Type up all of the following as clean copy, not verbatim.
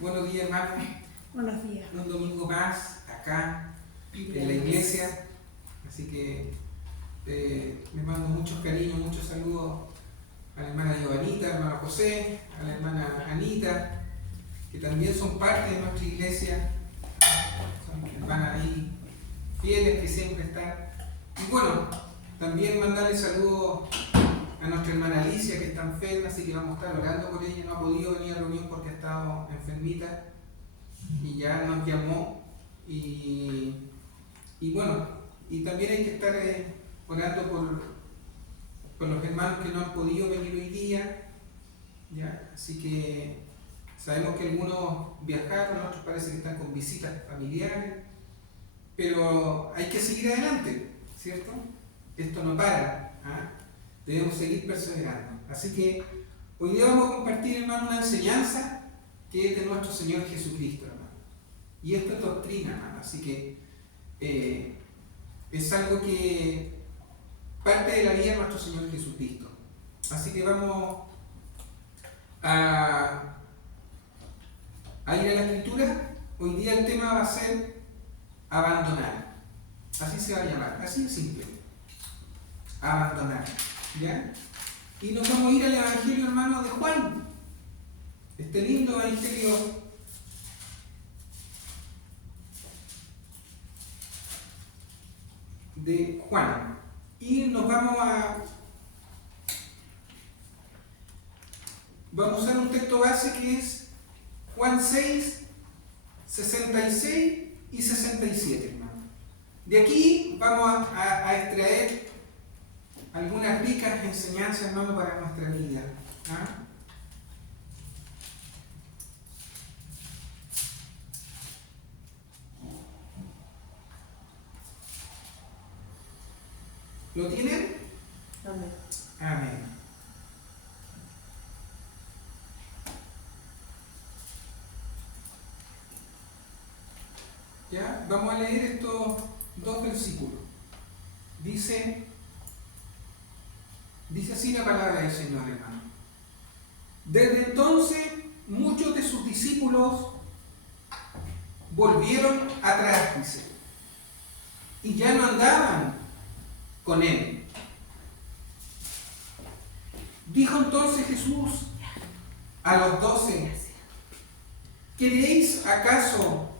Buenos días, hermano. Buenos días. Un domingo más acá en la iglesia. Así que les mando muchos cariños, muchos saludos a la hermana Giovanita, al hermano José, a la hermana Anita, que también son parte de nuestra iglesia. Son hermanas ahí fieles que siempre están. Y bueno, también mandarle saludos a nuestra hermana Alicia, que está enferma, así que vamos a estar orando por ella. No ha podido venir a la reunión porque ha estado enfermita y ya nos llamó. Y bueno, y también hay que estar orando por los hermanos que no han podido venir hoy día. ¿Ya? Así que sabemos que algunos viajaron, otros parece que están con visitas familiares, pero hay que seguir adelante, ¿cierto? Esto no para, ¿ah? Debemos seguir perseverando. Así que hoy día vamos a compartir, hermano, una enseñanza que es de nuestro Señor Jesucristo, hermano. Y esto es doctrina, hermano. Así que es algo que parte de la vida de nuestro Señor Jesucristo. Así que vamos a ir a la Escritura. Hoy día el tema va a ser abandonar. Así se va a llamar, así de simple. Abandonar. ¿Ya? Y nos vamos a ir al Evangelio, hermano, de Juan. Este lindo Evangelio de Juan. Y nos vamos a usar un texto base que es Juan 6, 66 y 67, hermano. De aquí vamos a extraer algunas ricas enseñanzas, hermano, para nuestra vida. ¿Ah? ¿Lo tienen? Amén. Amén. ¿Ya? Vamos a leer estos dos versículos. Dice así la palabra del Señor, hermano. Desde entonces, muchos de sus discípulos volvieron atrás, dice, y ya no andaban con él. Dijo entonces Jesús a los 12: ¿queréis acaso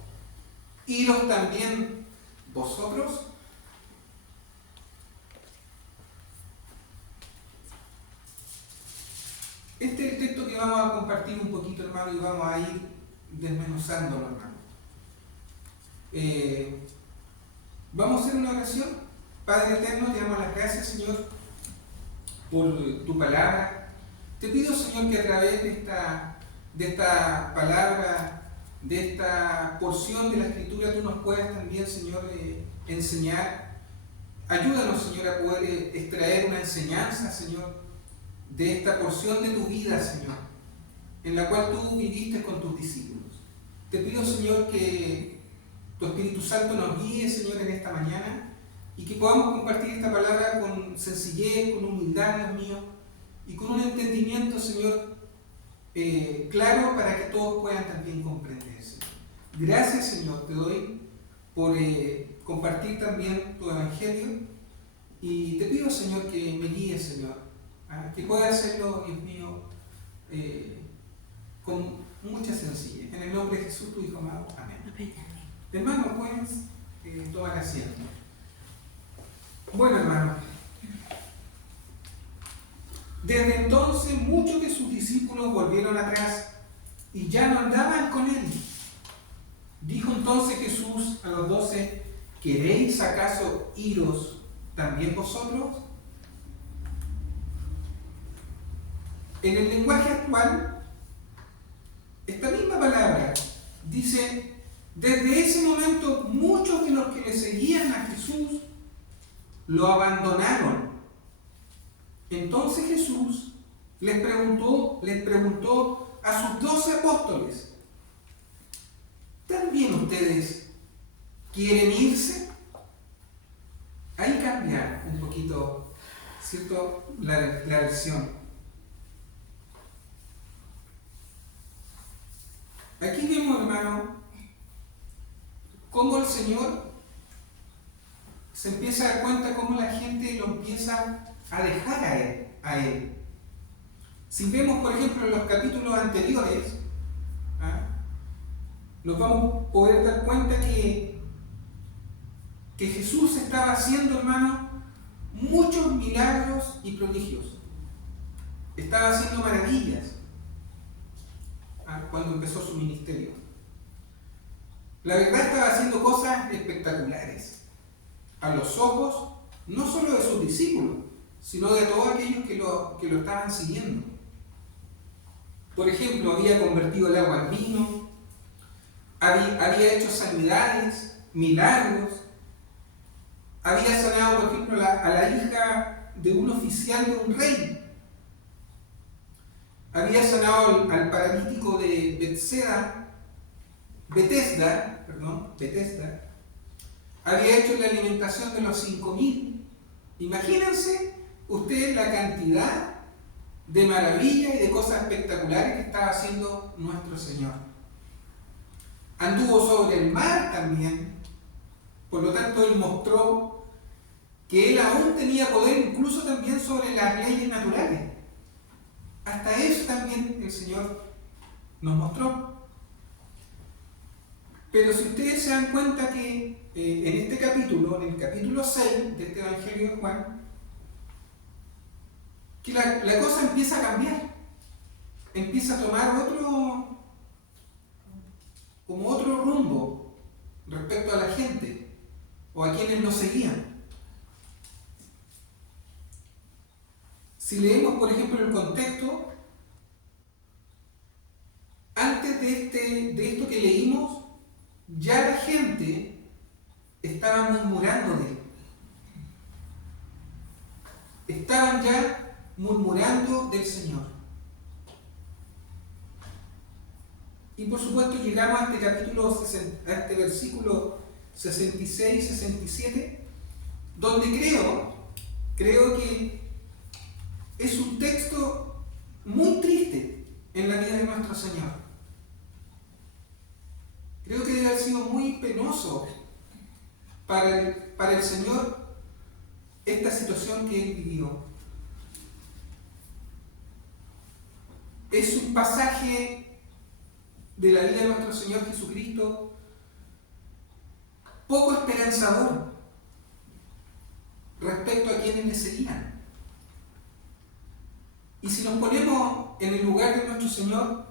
iros también vosotros? Este es el texto que vamos a compartir un poquito, hermano, y vamos a ir desmenuzándolo, hermano. Vamos a hacer una oración. Padre eterno, te damos las gracias, Señor, por tu palabra. Te pido, Señor, que a través de esta palabra, de esta porción de la Escritura, tú nos puedas también, Señor, enseñar. Ayúdanos, Señor, a poder extraer una enseñanza, Señor, de esta porción de tu vida, Señor, en la cual tú viviste con tus discípulos. Te pido, Señor, que tu Espíritu Santo nos guíe, Señor, en esta mañana, y que podamos compartir esta palabra con sencillez, con humildad, Dios mío, y con un entendimiento, Señor, claro, para que todos puedan también comprender, Señor. Gracias, Señor, te doy por compartir también tu Evangelio, y te pido, Señor, que me guíes, Señor, que pueda hacerlo, Dios mío, con mucha sencillez. En el nombre de Jesús, tu Hijo amado. Amén. Hermano, puedes tomar asiento. Bueno, hermano, desde entonces muchos de sus discípulos volvieron atrás y ya no andaban con él. Dijo entonces Jesús a los 12: ¿queréis acaso iros también vosotros? En el lenguaje actual, esta misma palabra dice: desde ese momento muchos de los que le seguían a Jesús lo abandonaron. Entonces Jesús les preguntó a sus 12 apóstoles: ¿también ustedes quieren irse? Ahí cambia un poquito, ¿cierto?, la versión. Aquí vemos, hermano, cómo el Señor se empieza a dar cuenta cómo la gente lo empieza a dejar a Él. Si vemos, por ejemplo, en los capítulos anteriores, nos vamos a poder dar cuenta que Jesús estaba haciendo, hermano, muchos milagros y prodigios. Estaba haciendo maravillas cuando empezó su ministerio. La verdad, estaba haciendo cosas espectaculares a los ojos no solo de sus discípulos, sino de todos aquellos que lo estaban siguiendo. Por ejemplo, había convertido el agua en vino, había hecho sanidades, milagros, había sanado, por ejemplo, a la hija de un oficial de un rey, había sanado al paralítico de Betesda, había hecho la alimentación de los 5,000. Imagínense ustedes la cantidad de maravillas y de cosas espectaculares que estaba haciendo nuestro Señor. Anduvo sobre el mar también, por lo tanto Él mostró que Él aún tenía poder incluso también sobre las leyes naturales. Hasta eso también el Señor nos mostró. Pero si ustedes se dan cuenta que en este capítulo, en el capítulo 6 de este Evangelio de Juan, que la cosa empieza a cambiar, empieza a tomar otro rumbo respecto a la gente o a quienes lo seguían. Si leemos, por ejemplo, el contexto, antes de esto que leímos, ya la gente estaba murmurando de Él. Estaban ya murmurando del Señor. Y por supuesto llegamos a este capítulo, a este versículo 66 y 67, donde creo que es un texto muy triste en la vida de nuestro Señor. Creo que debe haber sido muy penoso para el Señor esta situación que Él vivió. Es un pasaje de la vida de nuestro Señor Jesucristo poco esperanzador respecto a quienes le seguían. Y si nos ponemos en el lugar de nuestro Señor,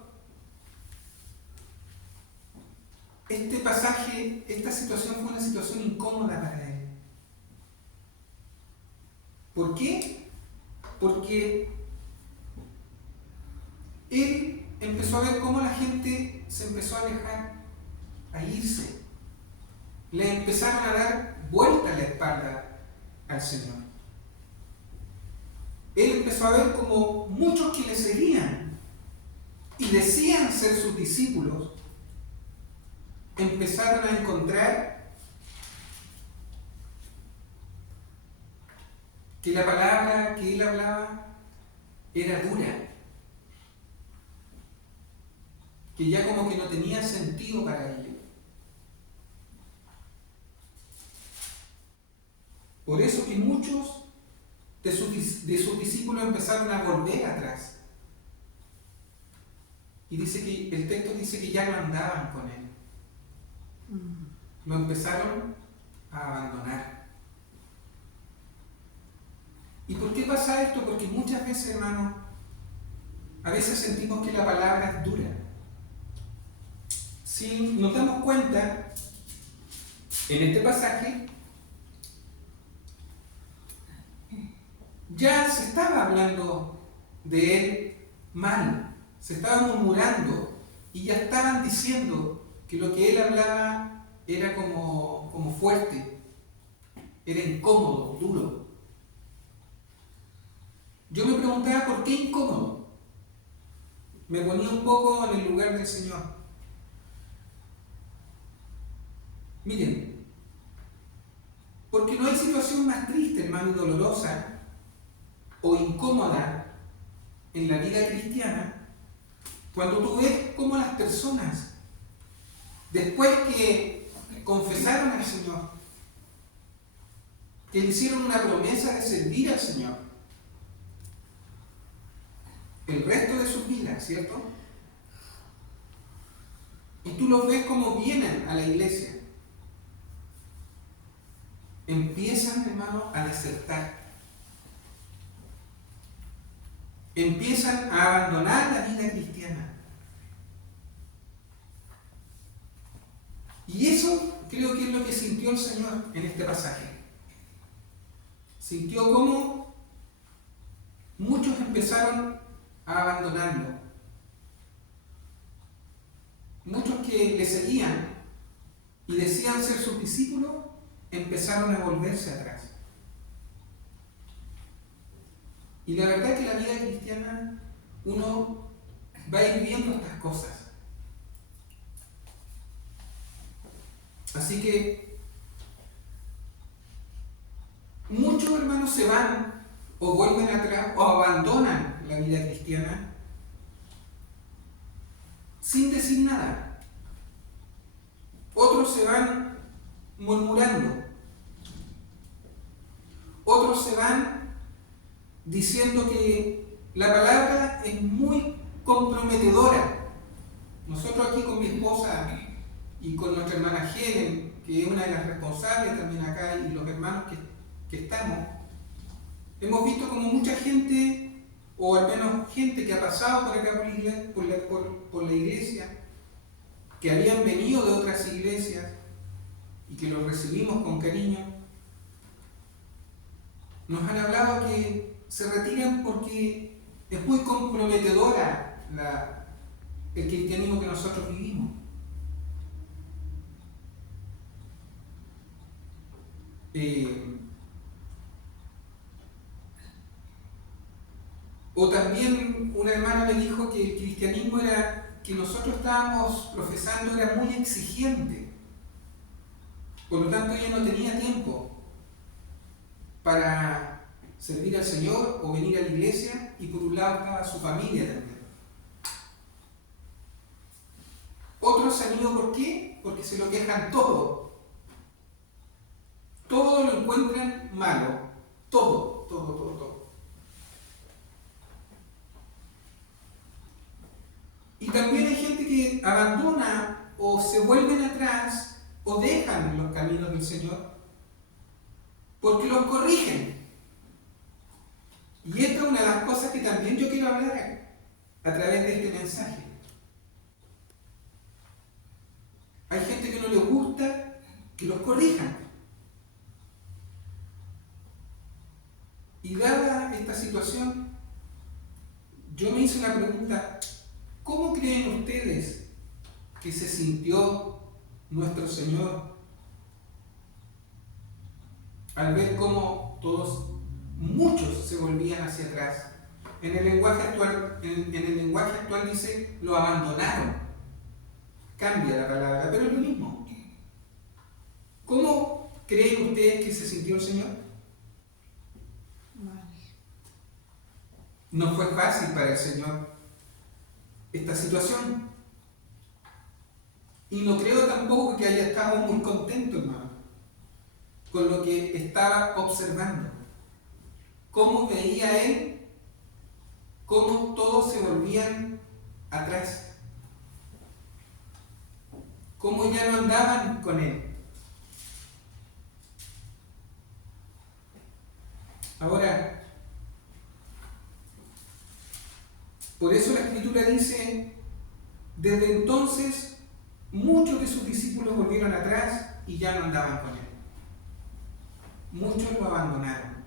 este pasaje, esta situación fue una situación incómoda para Él. ¿Por qué? Porque Él empezó a ver cómo la gente se empezó a alejar, a irse. Le empezaron a dar vuelta la espalda al Señor. Él empezó a ver como muchos que le seguían y decían ser sus discípulos, empezaron a encontrar que la palabra que Él hablaba era dura, que ya como que no tenía sentido para ellos. Por eso que muchos de sus discípulos empezaron a volver atrás. Y el texto dice que ya no andaban con Él. Lo empezaron a abandonar. ¿Y por qué pasa esto? Porque muchas veces, hermano, a veces sentimos que la palabra es dura. Si nos damos cuenta, en este pasaje, ya se estaba hablando de Él mal, se estaba murmurando y ya estaban diciendo que lo que Él hablaba era como fuerte, era incómodo, duro. Yo me preguntaba por qué incómodo. Me ponía un poco en el lugar del Señor. Miren, porque no hay situación más triste, hermano, y dolorosa o incómoda en la vida cristiana cuando tú ves cómo las personas después que confesaron al Señor, que le hicieron una promesa de servir al Señor el resto de sus vidas, ¿cierto? Y tú los ves como vienen a la iglesia. Empiezan, hermano, a desertar. Empiezan a abandonar la vida cristiana. Y eso creo que es lo que sintió el Señor en este pasaje. Sintió cómo muchos empezaron a abandonarlo. Muchos que le seguían y decían ser sus discípulos empezaron a volverse atrás. Y la verdad es que la vida cristiana uno va a ir viendo estas cosas. Así que muchos hermanos se van o vuelven atrás o abandonan la vida cristiana sin decir nada. Otros se van murmurando. Otros se van diciendo que la palabra es muy comprometedora. Nosotros aquí con mi esposa y con nuestra hermana Helen, que es una de las responsables también acá, y los hermanos que estamos, hemos visto como mucha gente, o al menos gente que ha pasado por acá por la iglesia, que habían venido de otras iglesias y que los recibimos con cariño, nos han hablado que se retiran porque es muy comprometedora el cristianismo que nosotros vivimos. O también una hermana me dijo que el cristianismo que nosotros estábamos profesando era muy exigente. Por lo tanto, ella no tenía tiempo para servir al Señor o venir a la iglesia, y por un lado estaba su familia también. Otros se han ido, ¿por qué? Porque se lo quejan todo. Todo lo encuentran malo. Todo. Y también hay gente que abandona o se vuelven atrás o dejan los caminos del Señor porque los corrigen. Y esta es una de las cosas que también yo quiero hablar a través de este mensaje. Hay gente que no le gusta que los corrijan. Y dada esta situación, yo me hice una pregunta: ¿cómo creen ustedes que se sintió nuestro Señor al ver cómo muchos se volvían hacia atrás? En el lenguaje actual dice, lo abandonaron. Cambia la palabra, pero es lo mismo. ¿Cómo creen ustedes que se sintió el Señor? Mal. No fue fácil para el Señor esta situación. Y no creo tampoco que haya estado muy contento, hermano, con lo que estaba observando. Cómo veía él, cómo todos se volvían atrás. Cómo ya no andaban con él. Ahora, por eso la Escritura dice, desde entonces muchos de sus discípulos volvieron atrás y ya no andaban con él. Muchos lo abandonaron.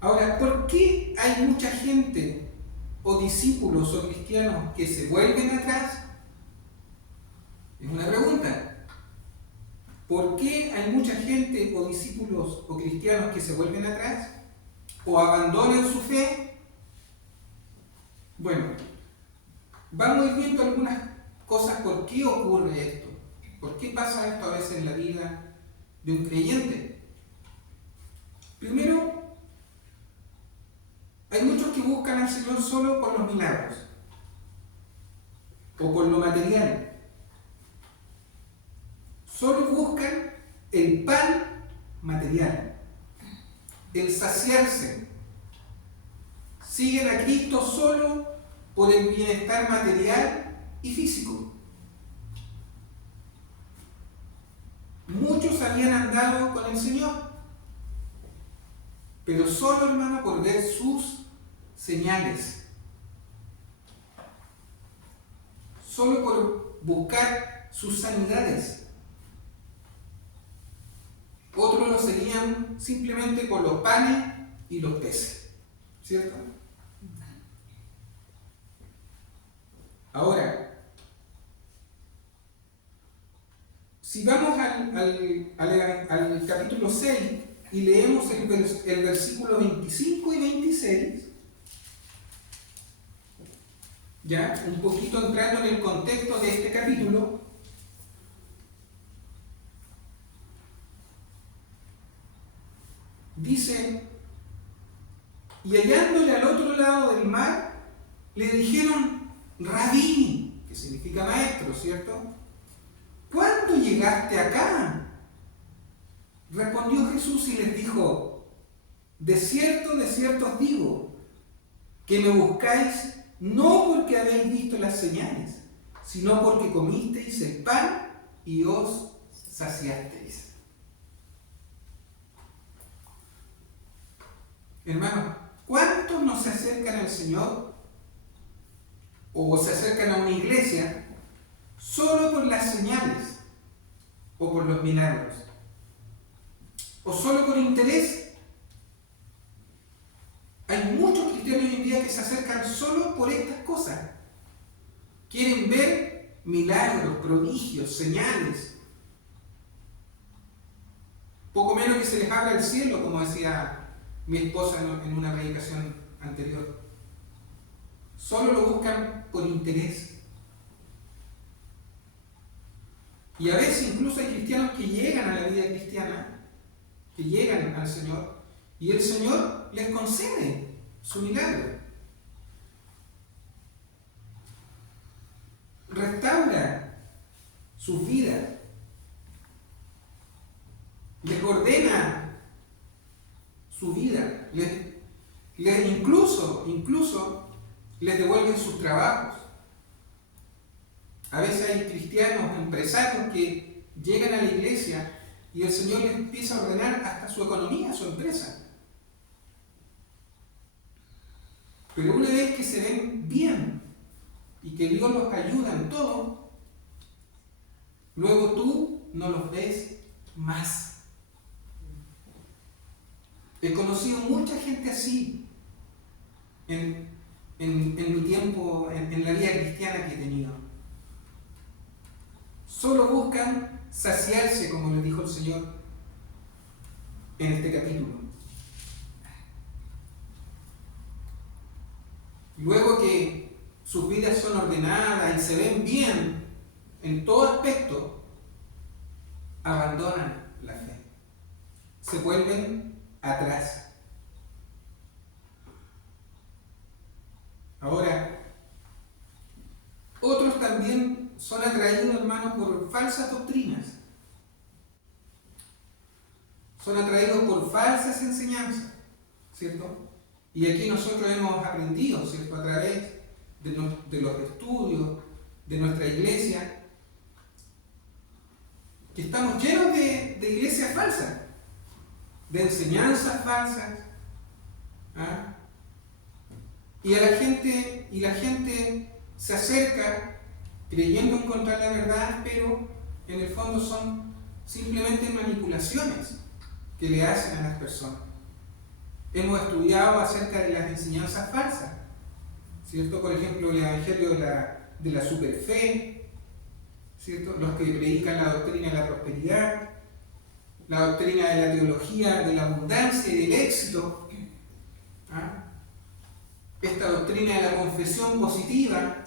Ahora, ¿por qué hay mucha gente o discípulos o cristianos que se vuelven atrás? Es una pregunta. ¿Por qué hay mucha gente o discípulos o cristianos que se vuelven atrás o abandonan su fe? Bueno, vamos a ir viendo algunas cosas por qué ocurre esto. ¿Por qué pasa esto a veces en la vida de un creyente? Primero, hay muchos que buscan al Señor solo por los milagros o por lo material. el saciarse. Siguen a Cristo solo por el bienestar material y físico. Muchos habían andado con el Señor, pero solo, hermano, por ver sus señales, solo por buscar sus sanidades. Otros lo seguían simplemente por los panes y los peces, ¿cierto? Ahora, si vamos al capítulo 6 y leemos el versículo 25 y 26, ya un poquito entrando en el contexto de este capítulo, dice: y hallándole al otro lado del mar, le dijeron: Rabí, que significa maestro, ¿cierto? ¿Cuándo llegaste acá? Respondió Jesús y les dijo: de cierto os digo, que me buscáis no porque habéis visto las señales, sino porque comisteis el pan y os saciasteis. Hermano, ¿cuántos no se acercan al Señor o se acercan a una iglesia solo por las señales o por los milagros? ¿O solo por interés? Hay muchos cristianos hoy en día que se acercan solo por estas cosas. Quieren ver milagros, prodigios, señales. Poco menos que se les abra el cielo, como decía mi esposa en una predicación anterior. Solo lo buscan por interés. Y a veces incluso hay cristianos que llegan a la vida cristiana, que llegan al Señor, y el Señor les concede su milagro. Restaura sus vidas. Les ordena su vida. Incluso les devuelven sus trabajos. A veces hay cristianos, empresarios que llegan a la iglesia y el Señor les empieza a ordenar hasta su economía, su empresa. Pero una vez que se ven bien y que Dios los ayuda en todo, luego tú no los ves más. He conocido mucha gente así en mi tiempo, en la vida cristiana que he tenido. Solo buscan saciarse, como les dijo el Señor en este capítulo. Luego que sus vidas son ordenadas y se ven bien en todo aspecto, abandonan la fe. Se vuelven atrás. Ahora, otros también son atraídos, hermanos, por falsas doctrinas. Son atraídos por falsas enseñanzas, ¿cierto? Y aquí nosotros hemos aprendido, ¿cierto?, a través de los estudios de nuestra iglesia, que estamos llenos de iglesias falsas, de enseñanzas falsas, ¿ah? Y la gente se acerca creyendo encontrar la verdad, pero en el fondo son simplemente manipulaciones que le hacen a las personas. Hemos estudiado acerca de las enseñanzas falsas, ¿cierto? Por ejemplo, el evangelio de la superfe, ¿cierto? Los que predican la doctrina de la prosperidad, la doctrina de la teología de la abundancia y del éxito, ¿ah? Esta doctrina de la confesión positiva.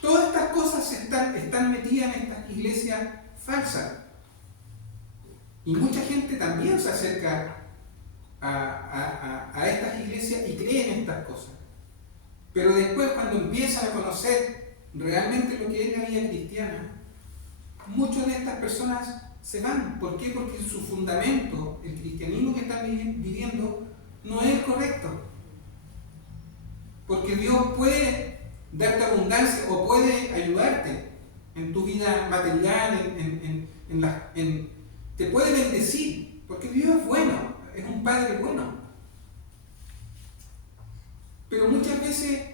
Todas estas cosas están metidas en estas iglesias falsas. Y mucha gente también se acerca a estas iglesias y cree en estas cosas. Pero después, cuando empiezan a conocer realmente lo que es la vida cristiana, muchas de estas personas se van. ¿Por qué? Porque su fundamento, el cristianismo que están viviendo, no es el correcto. Porque Dios puede darte abundancia o puede ayudarte en tu vida material, te puede bendecir, porque Dios es bueno, es un Padre bueno. Pero muchas veces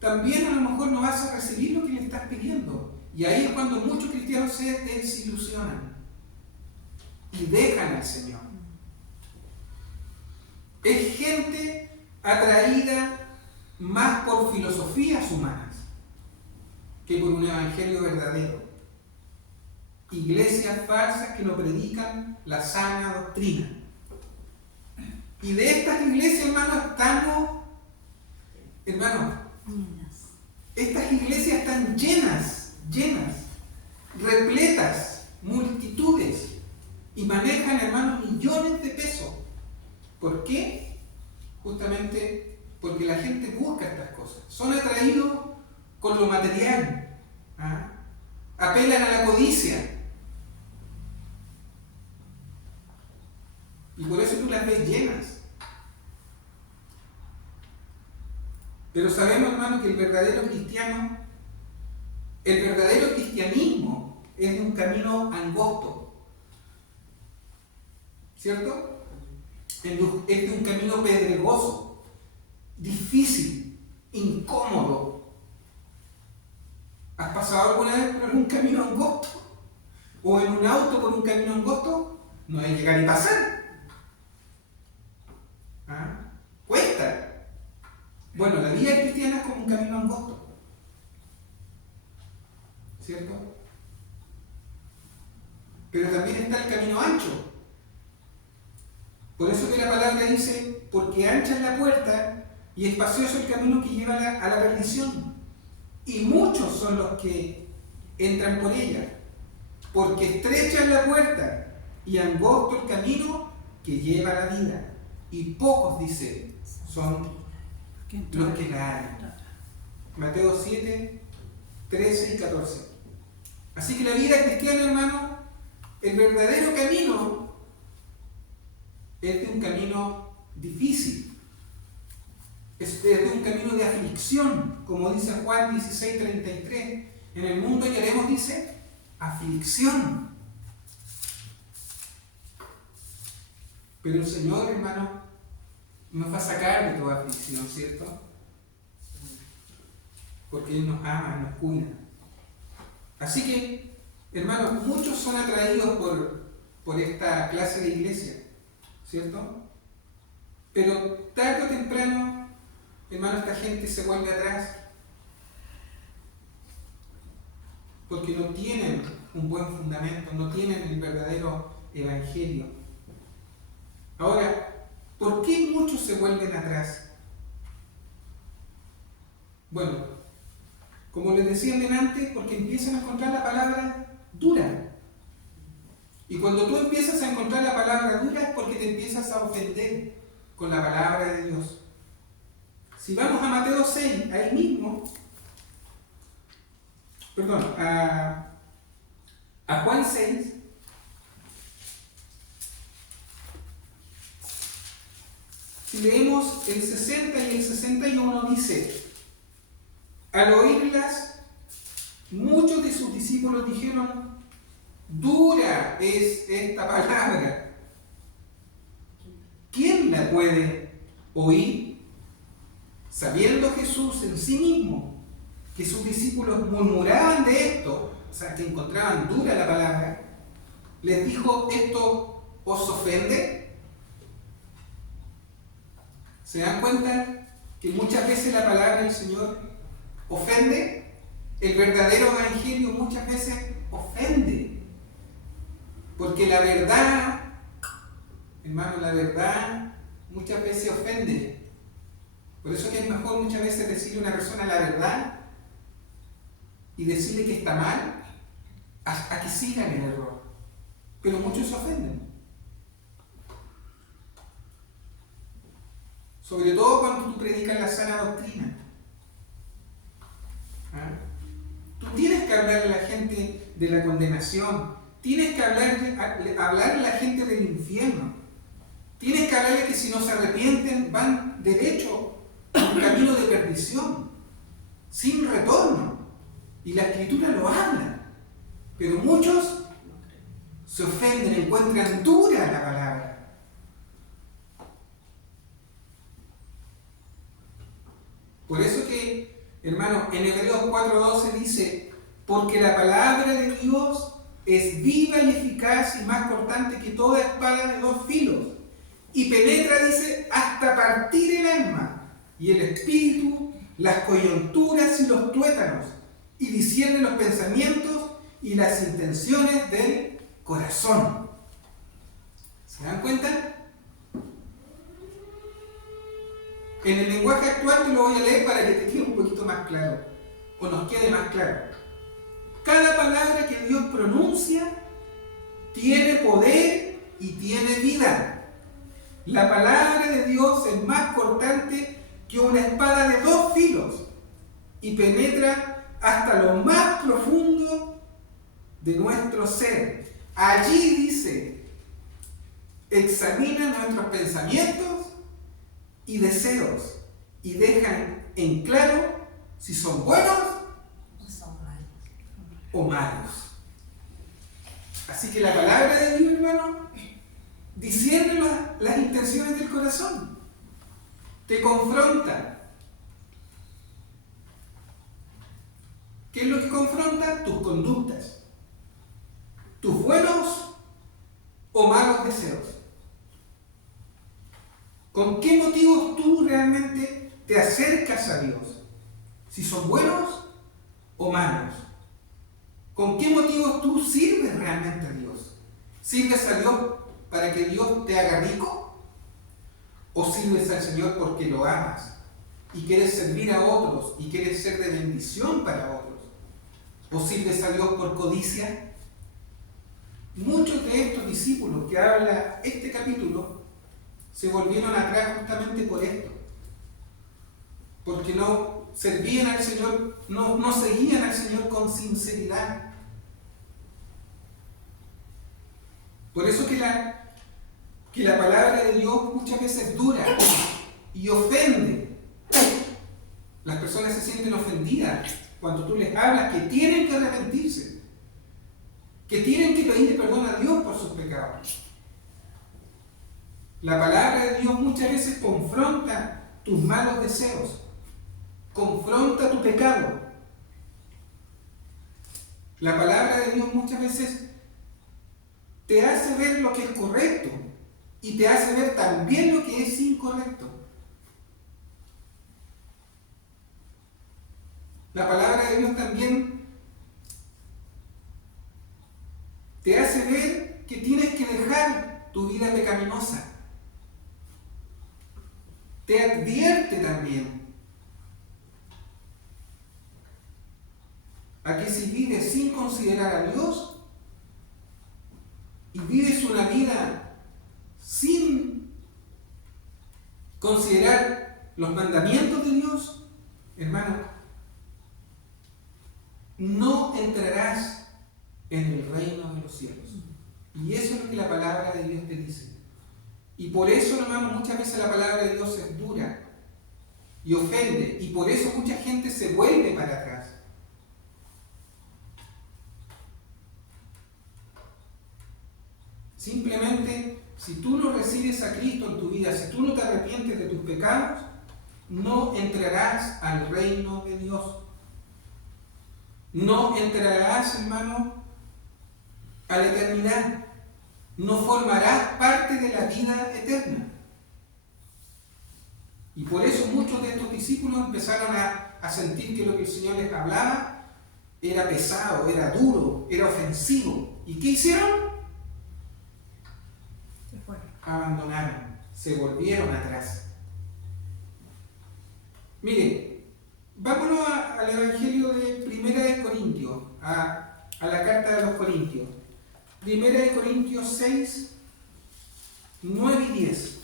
también a lo mejor no vas a recibir lo que le estás pidiendo. Y ahí es cuando muchos cristianos se desilusionan y dejan al Señor. Es gente atraída más por filosofías humanas que por un evangelio verdadero. Iglesias falsas que no predican la sana doctrina. Y de estas iglesias, hermanos, estas iglesias están llenas, repletas, multitudes, y manejan, hermanos, millones de pesos. ¿Por qué? Justamente porque la gente busca estas cosas. Son atraídos con lo material. Apelan a la codicia. Y por eso tú las ves llenas. Pero sabemos, hermano, que el verdadero cristianismo es de un camino angosto. ¿Cierto? Es de un camino pedregoso, difícil, incómodo. ¿Has pasado alguna vez por un camino angosto? ¿O en un auto por un camino angosto? No hay llegar y pasar. Cuesta. Bueno, la vida cristiana es como un camino angosto. ¿Cierto? Pero también está el camino ancho. Por eso que la palabra dice, porque ancha es la puerta y espacioso el camino que lleva a la perdición. Y muchos son los que entran por ella. Porque estrecha es la puerta y angosto el camino que lleva a la vida. Y pocos, dice, son los que la hallan. Mateo 7, 13 y 14. Así que la vida cristiana, hermano, el verdadero camino es de un camino difícil. Es de un camino de aflicción, como dice Juan 16, 33. En el mundo hallaremos, dice, aflicción. Pero el Señor, hermano, nos va a sacar de toda aflicción, ¿cierto? Porque Él nos ama, nos cuida. Así que, hermanos, muchos son atraídos por esta clase de iglesia, ¿cierto? Pero tarde o temprano, hermano, esta gente se vuelve atrás porque no tienen un buen fundamento, no tienen el verdadero evangelio. Ahora, ¿por qué muchos se vuelven atrás? Bueno, como les decía antes, porque empiezan a encontrar la palabra dura. Y cuando tú empiezas a encontrar la palabra dura es porque te empiezas a ofender con la palabra de Dios. Si vamos a Mateo 6, ahí mismo, a Juan 6, si leemos el 60 y el 61, dice: al oírlas, muchos de sus discípulos dijeron: dura es esta palabra. ¿Quién la puede oír? Sabiendo Jesús en sí mismo que sus discípulos murmuraban de esto, o sea, que encontraban dura la palabra, les dijo: ¿esto os ofende? ¿Se dan cuenta que muchas veces la palabra del Señor ofende? El verdadero evangelio muchas veces ofende. Porque la verdad, hermano, la verdad muchas veces ofende. Por eso que es mejor muchas veces decirle a una persona la verdad y decirle que está mal a que sigan el error. Pero muchos se ofenden. Sobre todo cuando tú predicas la sana doctrina. Tú tienes que hablar a la gente de la condenación, tienes que hablarle a la gente del infierno. Tienes que hablarle que si no se arrepienten van derecho a un camino de perdición, sin retorno. Y la Escritura lo habla. Pero muchos se ofenden, encuentran dura la palabra. Por eso que, hermano, en Hebreos 4:12 dice, porque la palabra de Dios es viva y eficaz y más cortante que toda espada de dos filos, y penetra, dice, hasta partir el alma y el espíritu, las coyunturas y los tuétanos, y discierne los pensamientos y las intenciones del corazón. ¿Se dan cuenta? En el lenguaje actual te lo voy a leer para que te quede un poquito más claro, o nos quede más claro. Cada palabra que Dios pronuncia tiene poder y tiene vida. La palabra de Dios es más cortante que una espada de dos filos y penetra hasta lo más profundo de nuestro ser. Allí dice, examina nuestros pensamientos y deseos y dejan en claro si son buenos o malos. Así que la palabra de Dios, hermano, discierne las intenciones del corazón, te confronta. ¿Qué es lo que confronta? Tus conductas, tus buenos o malos deseos. ¿Con qué motivos tú realmente te acercas a Dios? Si son buenos o malos. ¿Con qué motivos tú sirves realmente a Dios? ¿Sirves a Dios para que Dios te haga rico? ¿O sirves al Señor porque lo amas y quieres servir a otros y quieres ser de bendición para otros? ¿O sirves a Dios por codicia? Muchos de estos discípulos que habla este capítulo se volvieron atrás justamente por esto, porque no servían al Señor, no seguían al Señor con sinceridad. Por eso que la palabra de Dios muchas veces es dura y ofende. Las personas se sienten ofendidas cuando tú les hablas que tienen que arrepentirse, que tienen que pedirle perdón a Dios por sus pecados. La palabra de Dios muchas veces confronta tus malos deseos, confronta tu pecado. La palabra de Dios muchas veces te hace ver lo que es correcto y te hace ver también lo que es incorrecto. La palabra de Dios también te hace ver que tienes que dejar tu vida pecaminosa. Te advierte también a que si vives sin considerar a Dios y vives una vida sin considerar los mandamientos de Dios, hermano, no entrarás en el reino de los cielos. Y eso es lo que la palabra de Dios te dice. Y por eso, hermano, muchas veces la palabra de Dios es dura y ofende, y por eso mucha gente se vuelve para atrás. Simplemente, si tú no recibes a Cristo en tu vida, si tú no te arrepientes de tus pecados, no entrarás al reino de Dios. No entrarás, hermano, a la eternidad. No formarás parte de la vida eterna. Y por eso muchos de estos discípulos empezaron a sentir que lo que el Señor les hablaba era pesado, era duro, era ofensivo. ¿Y qué hicieron? Se fueron. Abandonaron, se volvieron atrás. Mire, vámonos al Evangelio de Primera de Corintios, a la carta de los Corintios. Primera de Corintios 6, 9 y 10.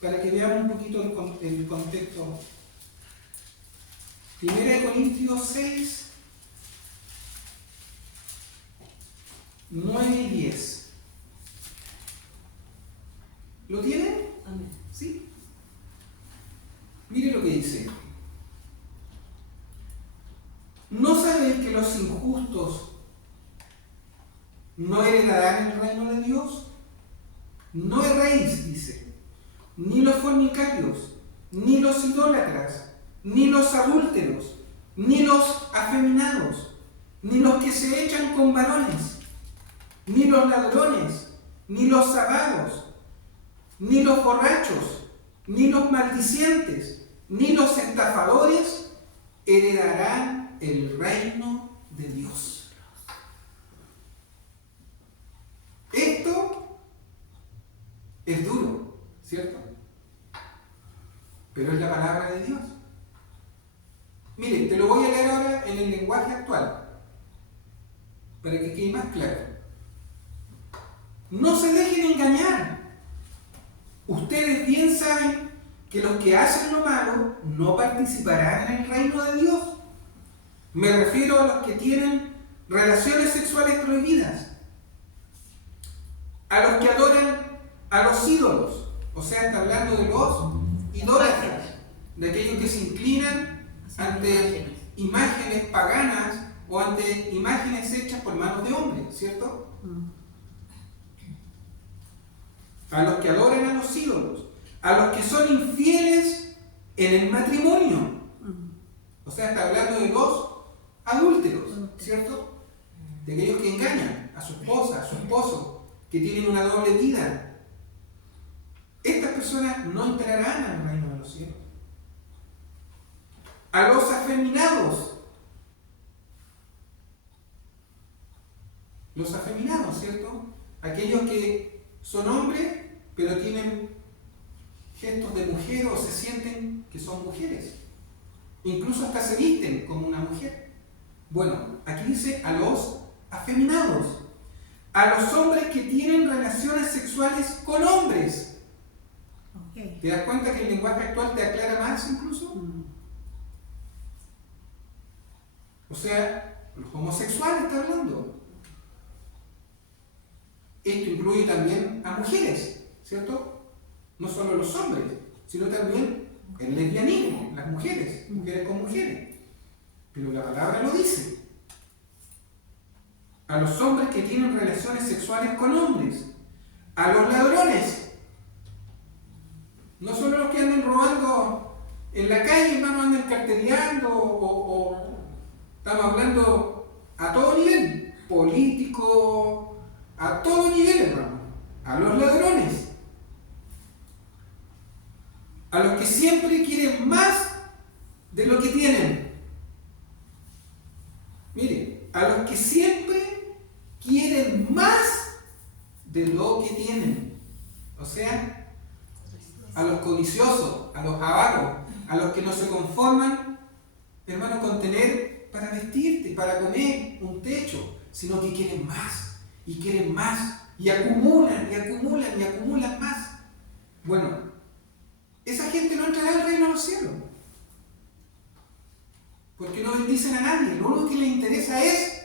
Para que veamos un poquito el contexto. Primera de Corintios 6, 9 y 10. ¿Lo tienen? Amén. ¿Sí? Mire lo que dice. ¿No sabéis que los injustos no heredarán el reino de Dios? No erréis, dice, ni los fornicarios, ni los idólatras, ni los adúlteros, ni los afeminados, ni los que se echan con varones, ni los ladrones, ni los avaros, ni los borrachos, ni los maldicientes, ni los estafadores heredarán el reino de Dios. Esto es duro, ¿cierto? Pero es la palabra de Dios. Miren, te lo voy a leer ahora en el lenguaje actual, para que quede más claro. No se dejen engañar. Ustedes bien saben que los que hacen lo malo no participarán en el reino de Dios. Me refiero a los que tienen relaciones sexuales prohibidas, a los que adoran a los ídolos, o sea, está hablando de los idólatras, de aquellos que se inclinan ante imágenes paganas o ante imágenes hechas por manos de hombres, ¿cierto? A los que adoran a los ídolos, a los que son infieles en el matrimonio, o sea, está hablando de los adúlteros, ¿cierto? De aquellos que engañan a su esposa, a su esposo, que tienen una doble vida. Estas personas no entrarán al reino de los cielos. A los afeminados. Los afeminados, ¿cierto? Aquellos que son hombres, pero tienen gestos de mujer o se sienten que son mujeres. Incluso hasta se visten como una mujer. Bueno, aquí dice a los afeminados. A los hombres que tienen relaciones sexuales con hombres. Okay. ¿Te das cuenta que el lenguaje actual te aclara más incluso? O sea, los homosexuales está hablando. Esto incluye también a mujeres, ¿cierto? No solo los hombres, sino también el lesbianismo, las mujeres, mujeres con mujeres. Pero la palabra lo dice. A los hombres que tienen relaciones sexuales con hombres. A los ladrones. No solo los que andan robando en la calle, hermano, andan carteleando o estamos hablando a todo nivel, político, a todo nivel, hermano. A los ladrones. A los que siempre quieren más de lo que tienen. Mire, a los que siempre quieren más de lo que tienen. O sea, a los codiciosos, a los avaros, a los que no se conforman, hermano, con tener para vestirte, para comer, un techo, sino que quieren más, y quieren más, y acumulan, y acumulan, y acumulan más. Bueno, esa gente no entrará al reino de los cielos, porque no bendicen a nadie. Lo único que les interesa es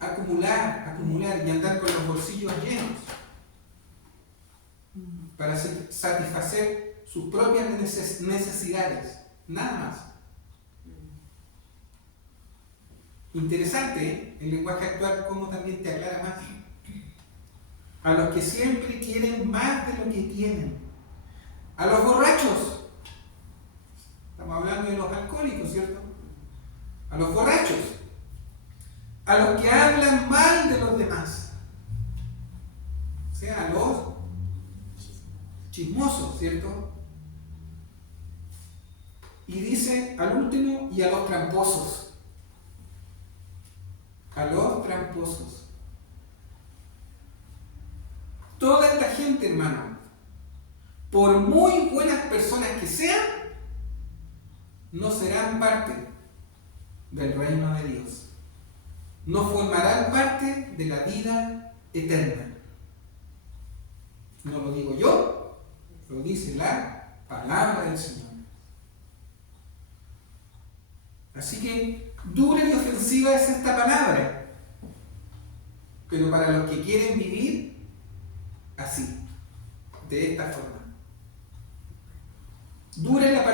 acumular, acumular y andar con los bolsillos llenos para satisfacer sus propias necesidades, nada más. Interesante, ¿eh? El lenguaje actual cómo también te aclara más. A los que siempre quieren más de lo que tienen. A los borrachos. Estamos hablando de los alcohólicos, ¿cierto? A los borrachos. A los que hablan mal de los demás. O sea, a los chismosos, ¿cierto? Y dice al último, y a los tramposos. A los tramposos. Toda esta gente, hermano, por muy buenas personas que sean, no serán parte del reino de Dios. No formarán parte de la vida eterna. No lo digo yo, lo dice la palabra del Señor. Así que dura y ofensiva es esta palabra. pero para los que quieren vivir así, de esta forma. Dura es la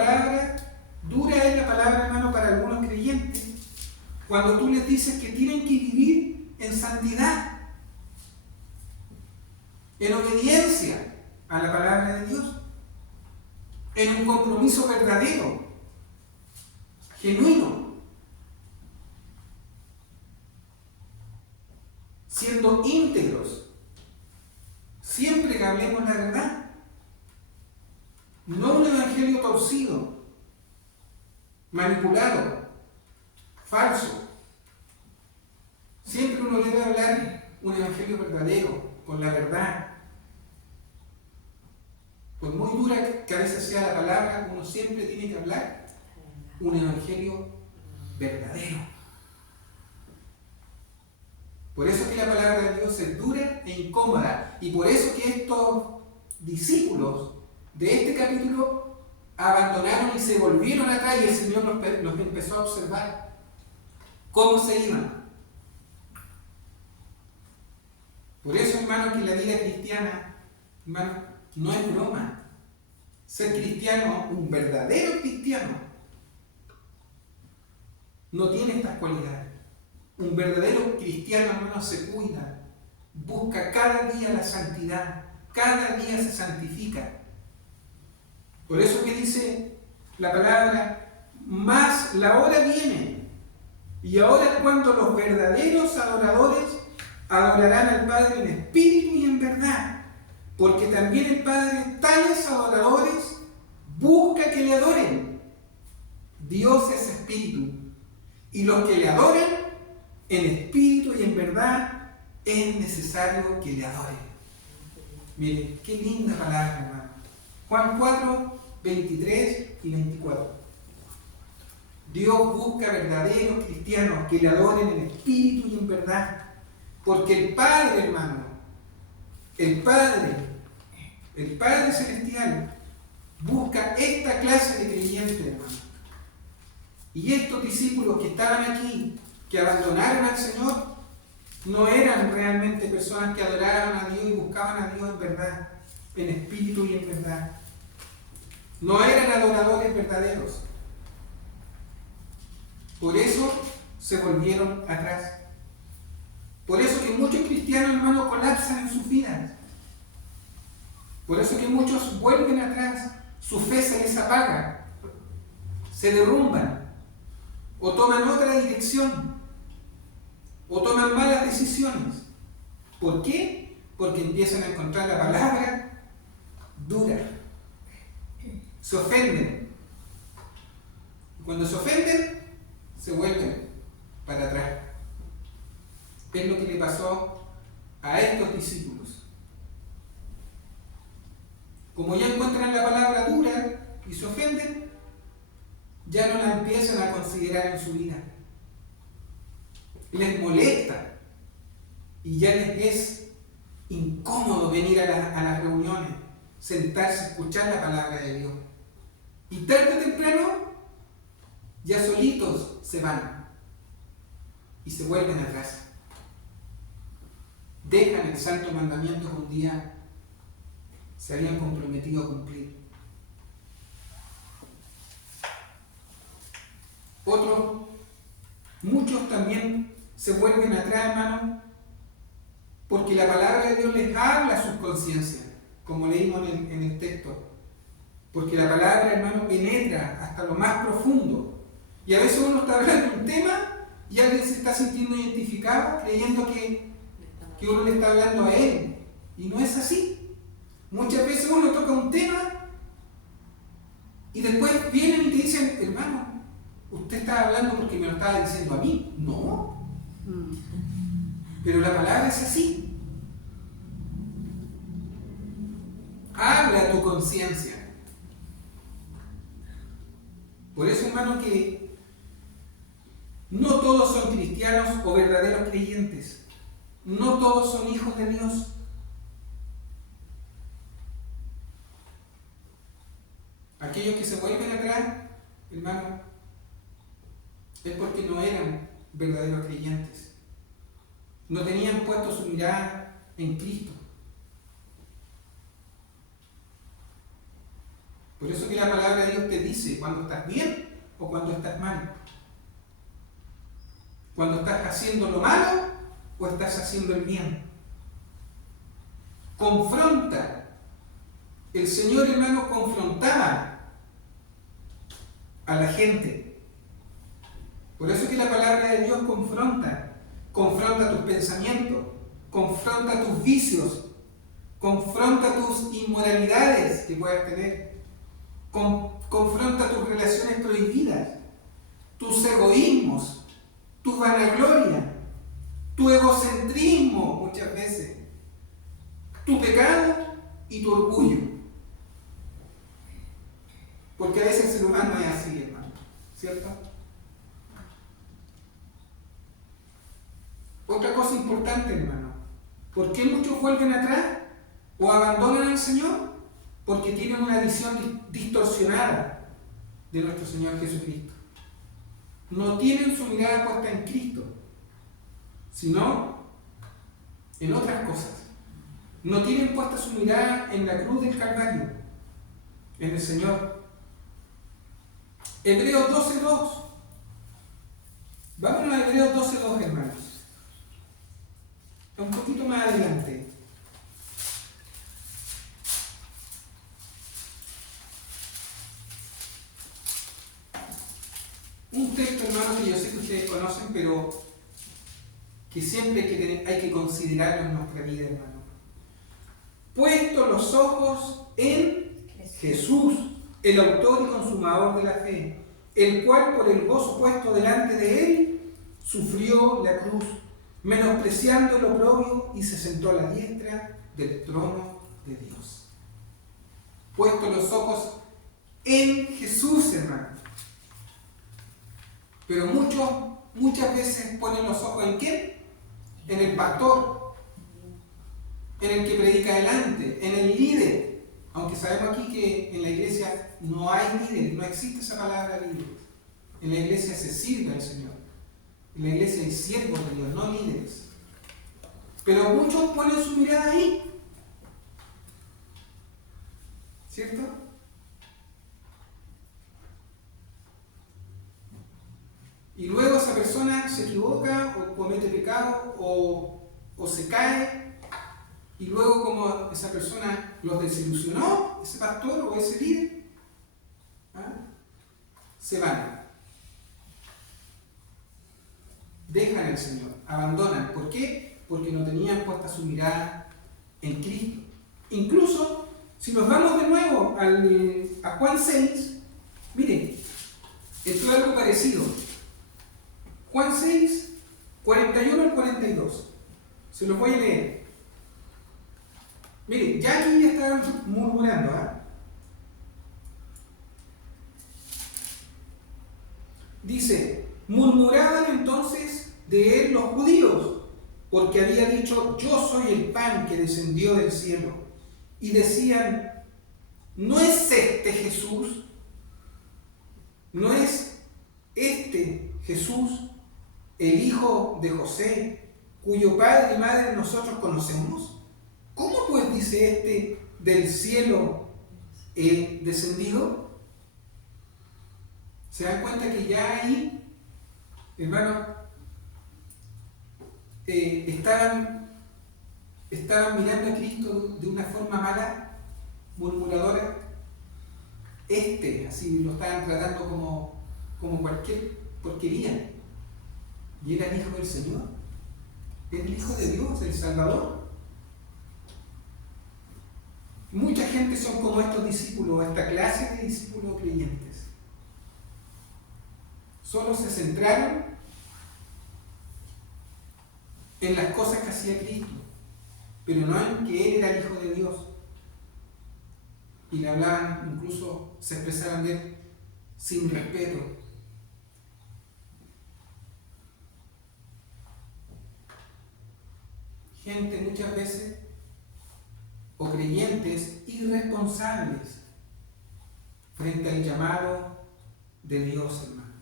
palabra, hermano, para algunos creyentes, cuando tú les dices que tienen que vivir en santidad, en obediencia a la palabra de Dios, en un compromiso verdadero, genuino, siendo íntegros, siempre que hablemos la verdad. No un evangelio torcido, manipulado, falso. Siempre uno debe hablar un evangelio verdadero, con la verdad. Por muy dura que a veces sea la palabra, uno siempre tiene que hablar un evangelio verdadero. Por eso que la palabra de Dios es dura e incómoda. Y por eso que estos discípulos de este capítulo abandonaron y se volvieron atrás, y el Señor los empezó a observar cómo se iban. Por eso, hermano, que la vida cristiana, hermano, no es broma. Ser cristiano, un verdadero cristiano, no tiene estas cualidades. Un verdadero cristiano, hermano, se cuida, busca cada día la santidad, cada día se santifica. Por eso que dice la palabra, mas la hora viene, y ahora es cuando los verdaderos adoradores adorarán al Padre en espíritu y en verdad, porque también el Padre tales adoradores busca que le adoren. Dios es espíritu, y los que le adoren en espíritu y en verdad es necesario que le adoren. Miren, qué linda palabra, hermano. Juan 4, 23 y 24. Dios busca verdaderos cristianos que le adoren en espíritu y en verdad. Porque el Padre, hermano, el Padre Celestial, busca esta clase de creyentes, hermano. Y estos discípulos que estaban aquí, que abandonaron al Señor, no eran realmente personas que adoraban a Dios y buscaban a Dios en verdad, en espíritu y en verdad. No eran adoradores verdaderos. Por eso se volvieron atrás. Por eso que muchos cristianos, hermanos, colapsan en sus vidas. Por eso que muchos vuelven atrás. Su fe se les apaga. Se derrumban. O toman otra dirección. O toman malas decisiones. ¿Por qué? Porque empiezan a encontrar la palabra dura. Se ofenden. Y cuando se ofenden, se vuelven para atrás. Es lo que le pasó a estos discípulos. Como ya encuentran la palabra dura y se ofenden, ya no la empiezan a considerar en su vida. Les molesta y ya les es incómodo venir a las reuniones, sentarse a escuchar la palabra de Dios. Y tarde o temprano, ya solitos se van y se vuelven atrás. Dejan el santo mandamiento que un día se habían comprometido a cumplir. Muchos también se vuelven atrás, hermano, porque la palabra de Dios les habla a sus conciencias, como leímos en el texto. Porque la palabra, hermano, penetra hasta lo más profundo. Y a veces uno está hablando de un tema y alguien se está sintiendo identificado, creyendo que uno le está hablando a él. Y no es así. Muchas veces uno toca un tema y después vienen y te dicen, hermano, usted está hablando porque me lo estaba diciendo a mí. No. Pero la palabra es así. Habla a tu conciencia. Por eso, hermano, que no todos son cristianos o verdaderos creyentes. No todos son hijos de Dios. Aquellos que se vuelven atrás, hermano, es porque no eran verdaderos creyentes. No tenían puesto su mirada en Cristo. Por eso que la palabra de Dios te dice cuando estás bien o cuando estás mal. Cuando estás haciendo lo malo o estás haciendo el bien. Confronta. El Señor, hermano, confrontaba a la gente. Por eso que la palabra de Dios confronta. Confronta tus pensamientos, confronta tus vicios, confronta tus inmoralidades que puedas tener, confronta tus relaciones prohibidas, tus egoísmos, tu vanagloria, tu egocentrismo muchas veces, tu pecado y tu orgullo. Porque a veces el ser humano es así, hermano, ¿cierto? Otra cosa importante, hermano. ¿Por qué muchos vuelven atrás o abandonan al Señor? Porque tienen una visión distorsionada de nuestro Señor Jesucristo. No tienen su mirada puesta en Cristo, sino en otras cosas. No tienen puesta su mirada en la cruz del Calvario, en el Señor. Hebreos 12:2. Vámonos a Hebreos 12:2, hermanos. Un poquito más adelante. Un texto, hermano, que yo sé que ustedes conocen, pero que siempre hay que considerarlo en nuestra vida, hermano. Puesto los ojos en Jesús, el autor y consumador de la fe, el cual por el gozo puesto delante de él, sufrió la cruz, menospreciando el oprobio, y se sentó a la diestra del trono de Dios. Puesto los ojos en Jesús, hermano. Pero muchas veces ponen los ojos ¿en quién? En el pastor, en el que predica adelante, en el líder. Aunque sabemos aquí que en la iglesia no hay líder, no existe esa palabra líder. En la iglesia se sirve al Señor. En la iglesia hay siervos de Dios, no líderes. Pero muchos ponen su mirada ahí. ¿Cierto? Y luego esa persona se equivoca o comete pecado o se cae. Y luego como esa persona los desilusionó, ese pastor o ese líder, se van. Dejan al Señor, abandonan. ¿Por qué? Porque no tenían puesta su mirada en Cristo. Incluso, si nos vamos de nuevo a Juan 6, miren, esto es algo parecido. Juan 6, 41 al 42. Se los voy a leer. Miren, ya aquí ya estaban murmurando. Dice, murmuraban entonces de él los judíos, porque había dicho, yo soy el pan que descendió del cielo. Y decían, ¿no es este Jesús? ¿No es este Jesús el hijo de José, cuyo padre y madre nosotros conocemos? ¿Cómo pues dice este del cielo he descendido? ¿Se dan cuenta que ya ahí, hermano, estaban mirando a Cristo de una forma mala, murmuradora? Así lo estaban tratando como cualquier porquería. Y era el Hijo del Señor, era el Hijo de Dios, el Salvador. Mucha gente son como estos discípulos, esta clase de discípulos creyentes. Solo se centraron en las cosas que hacía Cristo, pero no en que Él era el Hijo de Dios. Y le hablaban, incluso se expresaban de Él sin respeto. Gente muchas veces, o creyentes irresponsables frente al llamado de Dios, hermano.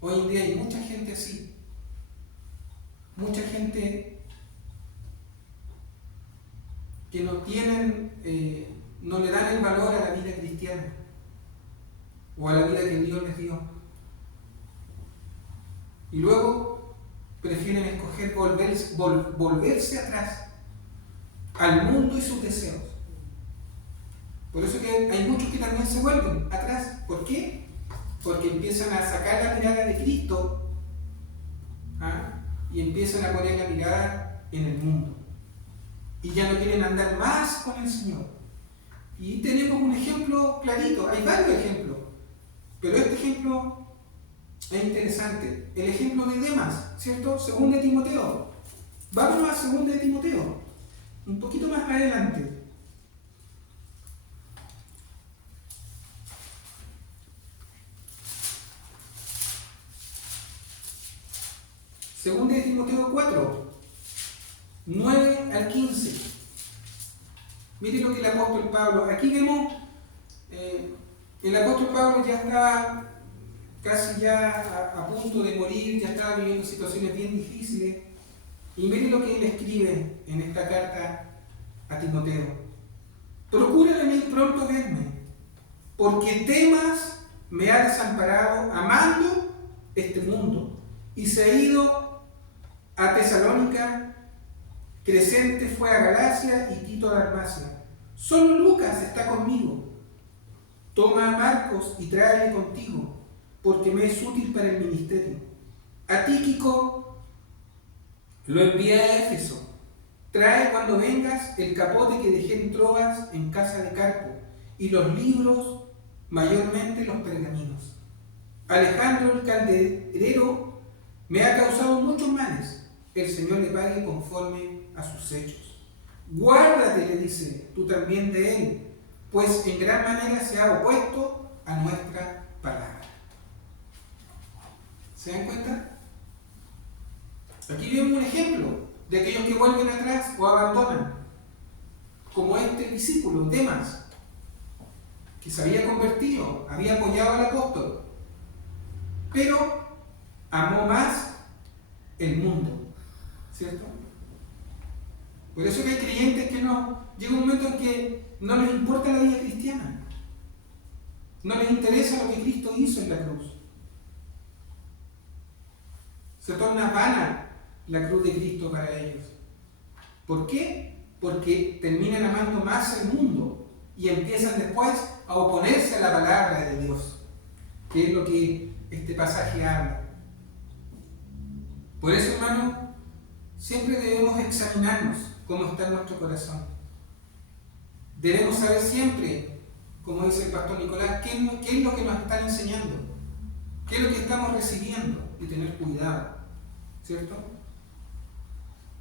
Hoy en día hay mucha gente así. mucha gente que no tienen, no le dan el valor a la vida cristiana o a la vida que Dios les dio. Y luego prefieren escoger volverse atrás al mundo y sus deseos. Por eso que hay muchos que también se vuelven atrás. ¿Por qué? Porque empiezan a sacar la mirada de Cristo, ¿ah? Y empiezan a poner la mirada en el mundo. Y ya no quieren andar más con el Señor. Y tenemos un ejemplo clarito, hay varios ejemplos, pero este ejemplo es interesante. El ejemplo de Demas, ¿cierto? 2 de Timoteo. Vámonos a 2 de Timoteo, un poquito más adelante. 2 de Timoteo 4, 9 al 15. Miren lo que el apóstol Pablo, aquí vemos, el apóstol Pablo ya estaba casi ya a punto de morir, ya estaba viviendo situaciones bien difíciles. Y miren lo que él escribe en esta carta a Timoteo. Procura venir pronto a verme, porque Demas me ha desamparado amando este mundo y se ha ido a Tesalónica, Crescente fue a Galacia y Tito a Dalmacia. Solo Lucas está conmigo. Toma a Marcos y tráele contigo, porque me es útil para el ministerio. A Tíquico lo envié a Éfeso. Trae cuando vengas el capote que dejé en Troas en casa de Carpo, y los libros, mayormente los pergaminos. Alejandro el calderero me ha causado muchos males. El Señor le pague conforme a sus hechos. Guárdate, le dice, tú también de él, pues en gran manera se ha opuesto a nuestra palabra. ¿Se dan cuenta? Aquí vemos un ejemplo de aquellos que vuelven atrás o abandonan, como este discípulo, Demas, que se había convertido, había apoyado al apóstol, pero amó más el mundo, ¿cierto? Por eso que hay creyentes que no, llega un momento en que no les importa la vida cristiana, no les interesa lo que Cristo hizo en la cruz. Se torna vana la cruz de Cristo para ellos. ¿Por qué? Porque terminan amando más el mundo y empiezan después a oponerse a la palabra de Dios, que es lo que este pasaje habla. Por eso, hermanos, siempre debemos examinarnos cómo está nuestro corazón. Debemos saber siempre, como dice el pastor Nicolás, qué es lo que nos están enseñando, qué es lo que estamos recibiendo y tener cuidado, ¿cierto?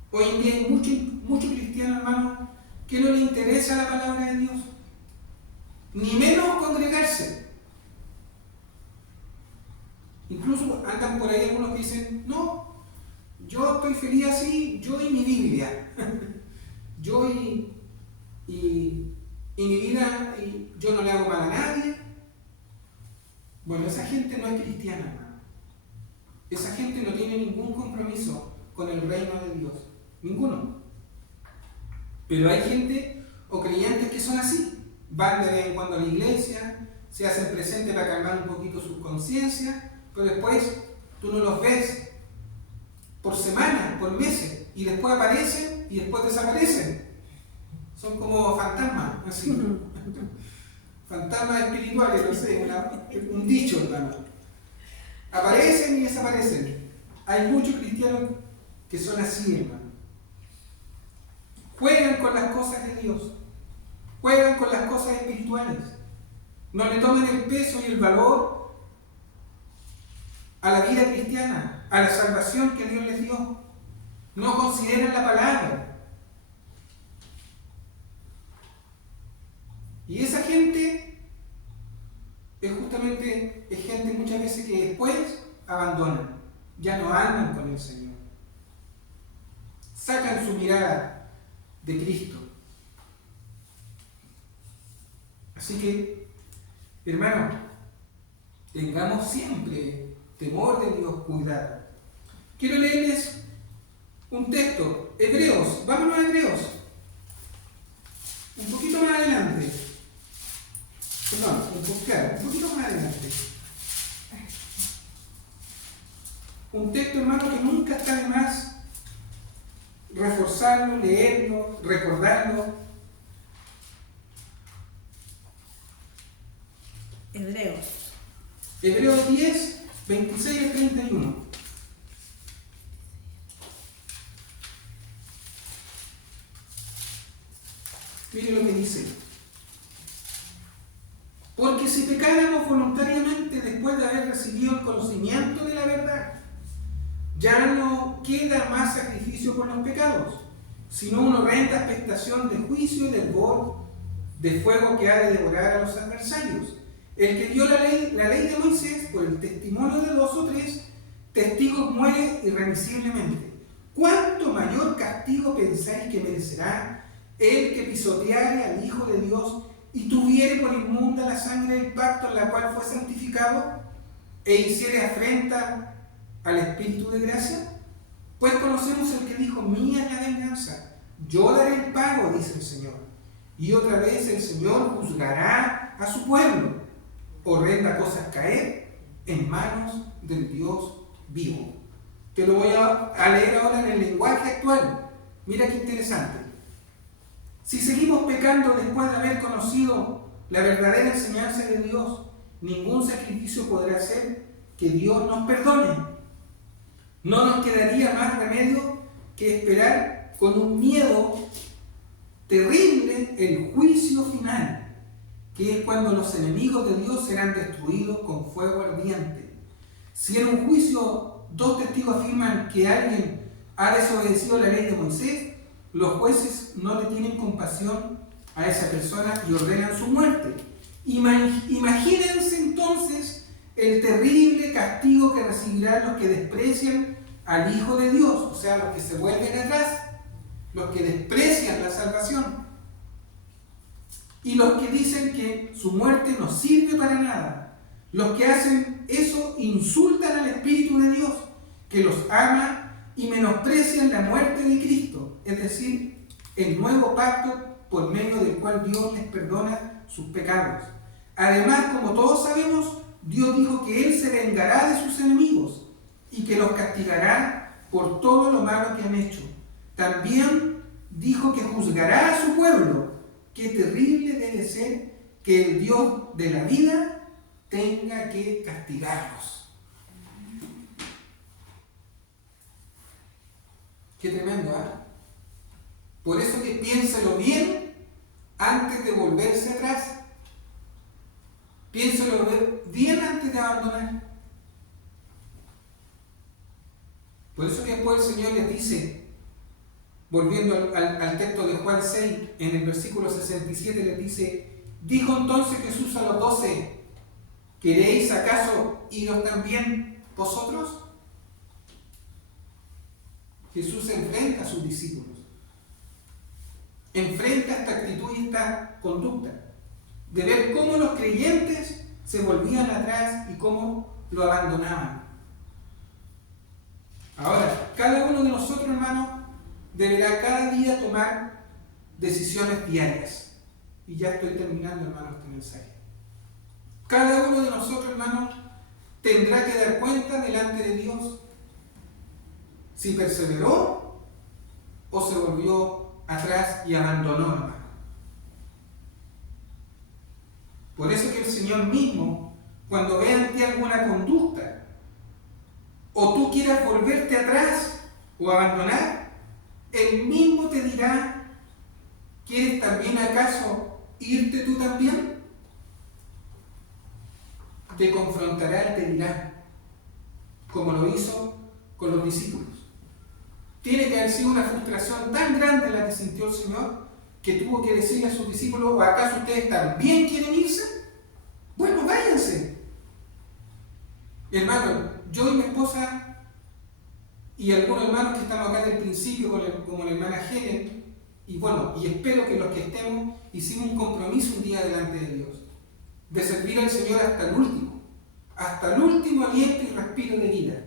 Hoy en día hay muchos cristianos, hermanos, que no les interesa la palabra de Dios, ni menos congregarse. Incluso andan por ahí algunos que dicen, no, yo estoy feliz así, yo y mi Biblia, yo y mi vida, y yo no le hago mal a nadie. Bueno, esa gente no es cristiana, hermano. Esa gente no tiene ningún compromiso con el reino de Dios, ninguno. Pero hay gente o creyentes que son así, van de vez en cuando a la iglesia, se hacen presentes para calmar un poquito su conciencia, pero después tú no los ves por semanas, por meses, y después aparecen y después desaparecen. Son como fantasmas, así. Fantasmas espirituales, no sé, un dicho, hermano. Aparecen y desaparecen. Hay muchos cristianos que son así, hermano. Juegan con las cosas de Dios, juegan con las cosas espirituales, no le toman el peso y el valor a la vida cristiana, a la salvación que Dios les dio, no consideran la palabra. Y esa gente es justamente gente muchas veces que después abandonan, ya no andan con el Señor, sacan su mirada de Cristo. Así que, hermanos, tengamos siempre temor de Dios, cuidado. Quiero leerles Un texto, Hebreos, vámonos a Hebreos. Un poquito más adelante. Perdón, un poquito más adelante. Un texto, hermano, que nunca está de más reforzarlo, leerlo, recordarlo. Hebreos 10, 26 al 31. Mire lo que dice. Porque si pecáramos voluntariamente después de haber recibido el conocimiento de la verdad, ya no queda más sacrificio por los pecados, sino una horrenda expectación de juicio y del hervor de fuego que ha de devorar a los adversarios. El que dio la ley de Moisés, por el testimonio de 2 o 3 testigos, muere irremisiblemente. ¿Cuánto mayor castigo pensáis que merecerá el que pisoteare al Hijo de Dios y tuviere por inmunda la sangre del pacto en la cual fue santificado e hiciere afrenta al Espíritu de gracia? Pues conocemos el que dijo: mía es la venganza, yo daré el pago, dice el Señor. Y otra vez el Señor juzgará a su pueblo. Horrenda cosa es caer en manos del Dios vivo. Te lo voy a leer ahora en el lenguaje actual. Mira qué interesante. Si seguimos pecando después de haber conocido la verdadera enseñanza de Dios, ningún sacrificio podrá hacer que Dios nos perdone. No nos quedaría más remedio que esperar con un miedo terrible el juicio final, que es cuando los enemigos de Dios serán destruidos con fuego ardiente. Si en un juicio 2 testigos afirman que alguien ha desobedecido la ley de Moisés, los jueces no le tienen compasión a esa persona y ordenan su muerte. Imagínense entonces el terrible castigo que recibirán los que desprecian al Hijo de Dios, o sea, los que se vuelven atrás, los que desprecian la salvación y los que dicen que su muerte no sirve para nada. Los que hacen eso insultan al Espíritu de Dios, que los ama, y menosprecian la muerte de Cristo, es decir, el nuevo pacto por medio del cual Dios les perdona sus pecados. Además, como todos sabemos, Dios dijo que Él se vengará de sus enemigos y que los castigará por todo lo malo que han hecho. También dijo que juzgará a su pueblo. Qué terrible debe ser que el Dios de la vida tenga que castigarlos. Qué tremendo, ¿eh? Por eso que piénselo bien antes de volverse atrás. Piénselo bien antes de abandonar. Por eso que después el Señor les dice, volviendo al texto de Juan 6, en el versículo 67 les dice: dijo entonces Jesús a los 12, ¿queréis acaso iros también vosotros? Jesús enfrenta a sus discípulos, enfrenta esta actitud y esta conducta, de ver cómo los creyentes se volvían atrás y cómo lo abandonaban. Ahora, cada uno de nosotros, hermanos, deberá cada día tomar decisiones diarias. Y ya estoy terminando, hermanos, este mensaje. Cada uno de nosotros, hermanos, tendrá que dar cuenta delante de Dios si perseveró o se volvió atrás y abandonó, hermano. Por eso que el Señor mismo, cuando vea en ti alguna conducta, o tú quieras volverte atrás o abandonar, Él mismo te dirá: ¿quieres también acaso irte tú también? Te confrontará y te dirá, como lo hizo con los discípulos. Tiene que haber sido una frustración tan grande la que sintió el Señor que tuvo que decirle a sus discípulos: ¿o acaso ustedes también quieren irse? Bueno, váyanse. Hermano, yo y mi esposa y algunos hermanos que estamos acá desde el principio, como la hermana Helen, y bueno, y espero que los que estemos, hicimos un compromiso un día delante de Dios, de servir al Señor hasta el último aliento y respiro de vida.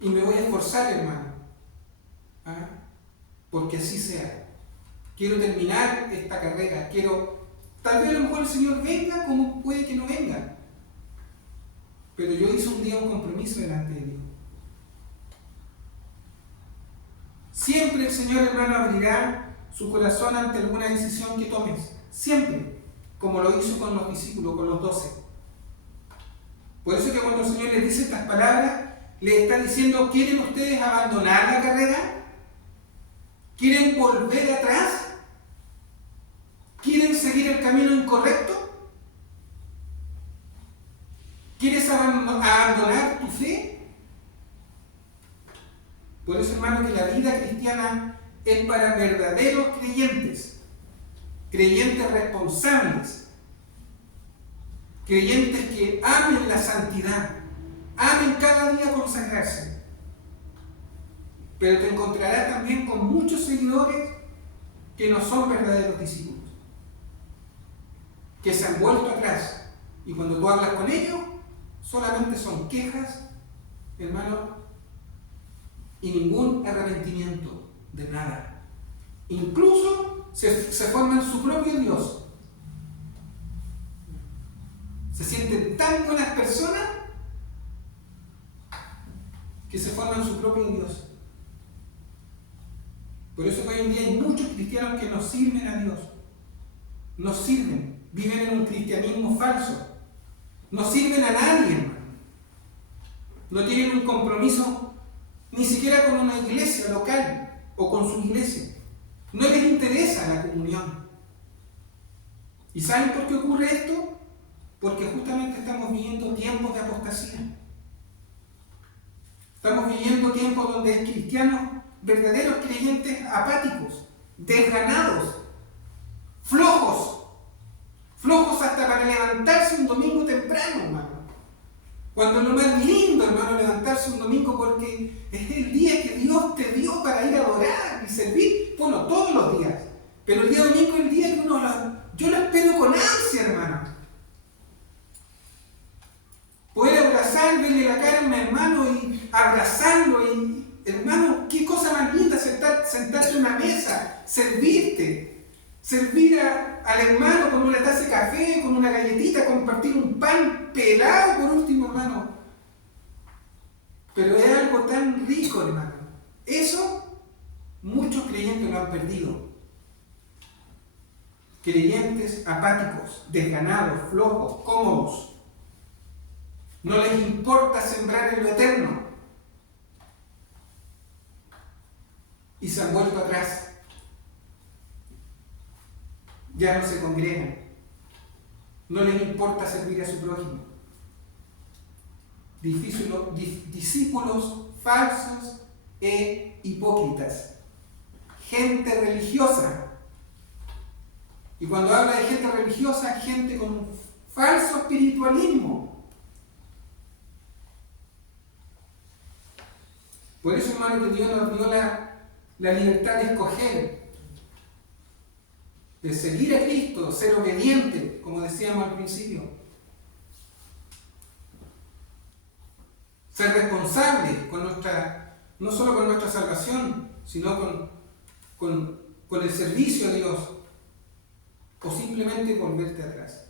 Y me voy a esforzar esforzar, hermano, ¿ah? Porque así sea. Quiero terminar esta carrera, tal vez a lo mejor el Señor venga como puede que no venga, pero yo hice un día un compromiso delante de Dios. Siempre el Señor, hermano, abrirá su corazón ante alguna decisión que tomes, siempre, como lo hizo con los discípulos, con los 12. Por eso que cuando el Señor les dice estas palabras, les está diciendo: ¿quieren ustedes abandonar la carrera? ¿Quieren volver atrás? ¿Quieren seguir el camino incorrecto? ¿Quieres abandonar tu fe? Por eso, hermano, que la vida cristiana es para verdaderos creyentes, creyentes responsables, creyentes que amen la santidad, amen cada día consagrarse. Pero te encontrarás también con muchos seguidores que no son verdaderos discípulos, que se han vuelto atrás, y cuando tú hablas con ellos solamente son quejas, hermano, y ningún arrepentimiento de nada. Incluso se forman su propio Dios. Se sienten tan buenas personas que se forman su propio Dios. Por eso que hoy en día hay muchos cristianos que no sirven a Dios. No sirven, viven en un cristianismo falso. No sirven a nadie, hermano. No tienen un compromiso ni siquiera con una iglesia local o con su iglesia. No les interesa la comunión. ¿Y saben por qué ocurre esto? Porque justamente estamos viviendo tiempos de apostasía. Estamos viviendo tiempos donde hay cristianos, verdaderos creyentes apáticos, desganados, flojos hasta para levantarse un domingo temprano, hermano. Cuando es lo más lindo, hermano, levantarse un domingo, porque es el día que Dios te dio para ir a adorar y servir. Bueno, todos los días. Pero el día domingo es el día que yo lo espero con ansia, hermano. Poder abrazar, verle la cara a un hermano y abrazarlo. Y, hermano, qué cosa más linda sentarte en una mesa, servirte. Servir al hermano con una taza de café, con una galletita, compartir un pan pelado por último, hermano. Pero es algo tan rico, hermano. Eso muchos creyentes lo han perdido. Creyentes apáticos, desganados, flojos, cómodos. No les importa sembrar en lo eterno. Y se han vuelto atrás. Ya no se congregan. No les importa servir a su prójimo. Discípulos falsos e hipócritas. Gente religiosa. Y cuando habla de gente religiosa, gente con falso espiritualismo. Por eso, hermano, que Dios nos dio la libertad de escoger, de seguir a Cristo, ser obediente, como decíamos al principio. Ser responsable no solo con nuestra salvación, sino con el servicio a Dios. O simplemente volverte atrás,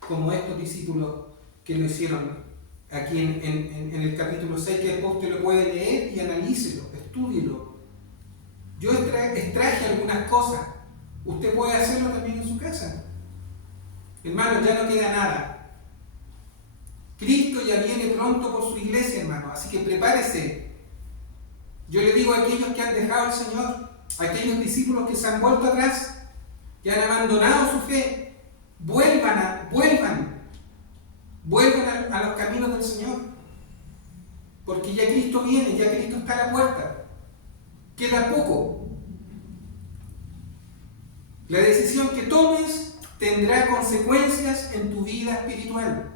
como estos discípulos que lo hicieron aquí en el capítulo 6, que después usted lo puede leer y analícelo, estúdielo. Yo extraje algunas cosas. Usted puede hacerlo también en su casa. Hermano, ya no queda nada. Cristo ya viene pronto por su iglesia, hermano. Así que prepárese. Yo le digo a aquellos que han dejado al Señor, a aquellos discípulos que se han vuelto atrás, que han abandonado su fe, vuelvan a los caminos del Señor. Porque ya Cristo viene, ya Cristo está a la puerta. Queda poco. La decisión que tomes tendrá consecuencias en tu vida espiritual.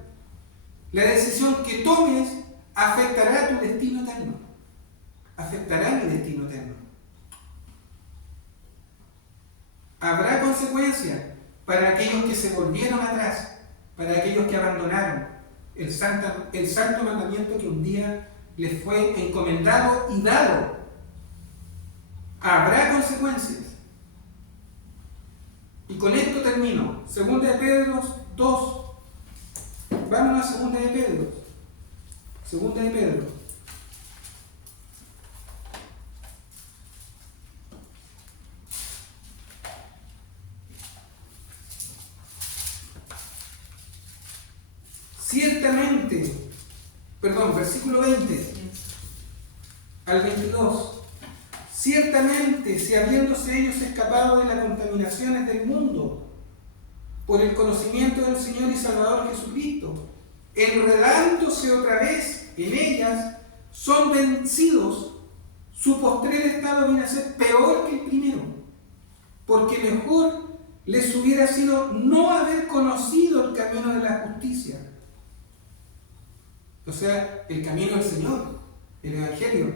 La decisión que tomes afectará tu destino eterno. Afectará mi destino eterno. Habrá consecuencias para aquellos que se volvieron atrás, para aquellos que abandonaron el santo mandamiento que un día les fue encomendado y dado. Habrá consecuencias. Y con esto termino. Segunda de Pedro 2. Vámonos a Segunda de Pedro. Segunda de Pedro. Ciertamente, versículo 20 al 22. Ciertamente, si habiéndose ellos escapado de las contaminaciones del mundo, por el conocimiento del Señor y Salvador Jesucristo, enredándose otra vez en ellas, son vencidos, su postrer estado viene a ser peor que el primero, porque mejor les hubiera sido no haber conocido el camino de la justicia, o sea, el camino del Señor, el Evangelio,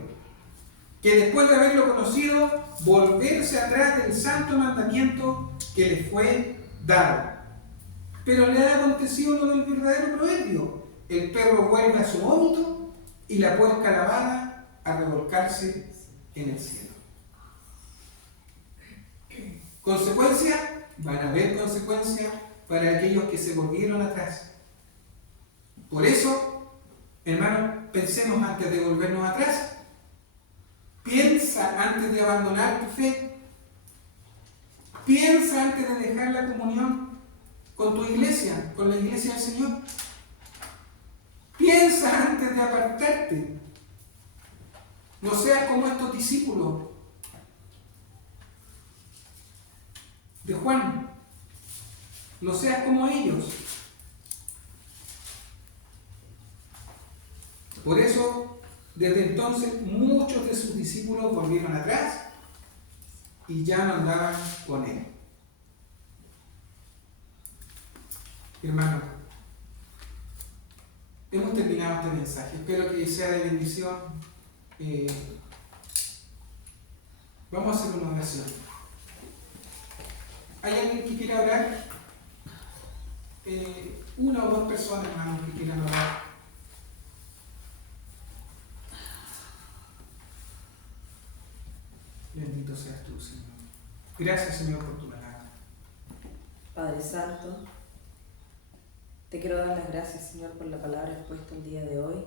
que después de haberlo conocido, volverse atrás del santo mandamiento que les fue dado. Pero le ha acontecido lo del verdadero proverbio: el perro vuelve a su vómito y la puerca lavada a revolcarse en el cielo. ¿Consecuencia? Van a haber consecuencias para aquellos que se volvieron atrás. Por eso, hermanos, pensemos antes de volvernos atrás. Piensa antes de abandonar tu fe. Piensa antes de dejar la comunión con tu iglesia, con la iglesia del Señor. Piensa antes de apartarte. No seas como estos discípulos de Juan. No seas como ellos. Por eso, desde entonces, muchos de sus discípulos volvieron atrás y ya no andaban con él. Hermano, hemos terminado este mensaje. Espero que sea de bendición. Vamos a hacer una oración. ¿Hay alguien que quiera orar? Una o dos personas, hermano, que quieran orar. Bendito seas tú, Señor. Gracias, Señor, por tu palabra. Padre Santo, te quiero dar las gracias, Señor, por la palabra expuesta el día de hoy.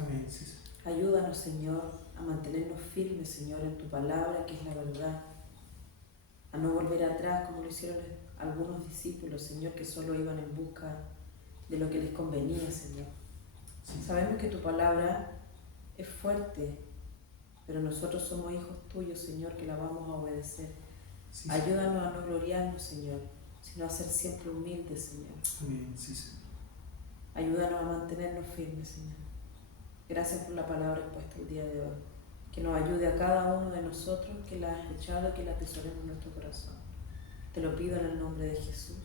Amén. Sí, Señor. Ayúdanos, Señor, a mantenernos firmes, Señor, en tu palabra, que es la verdad. A no volver atrás como lo hicieron algunos discípulos, Señor, que solo iban en busca de lo que les convenía, Señor. Sí. Sabemos que tu palabra es fuerte, pero nosotros somos hijos tuyos, Señor, que la vamos a obedecer. Sí, Ayúdanos a no gloriarnos, Señor, sino a ser siempre humildes, Señor. Amén. Sí, Señor. Ayúdanos a mantenernos firmes, Señor. Gracias por la palabra expuesta el día de hoy. Que nos ayude a cada uno de nosotros que la ha escuchado y que la atesoremos en nuestro corazón. Te lo pido en el nombre de Jesús.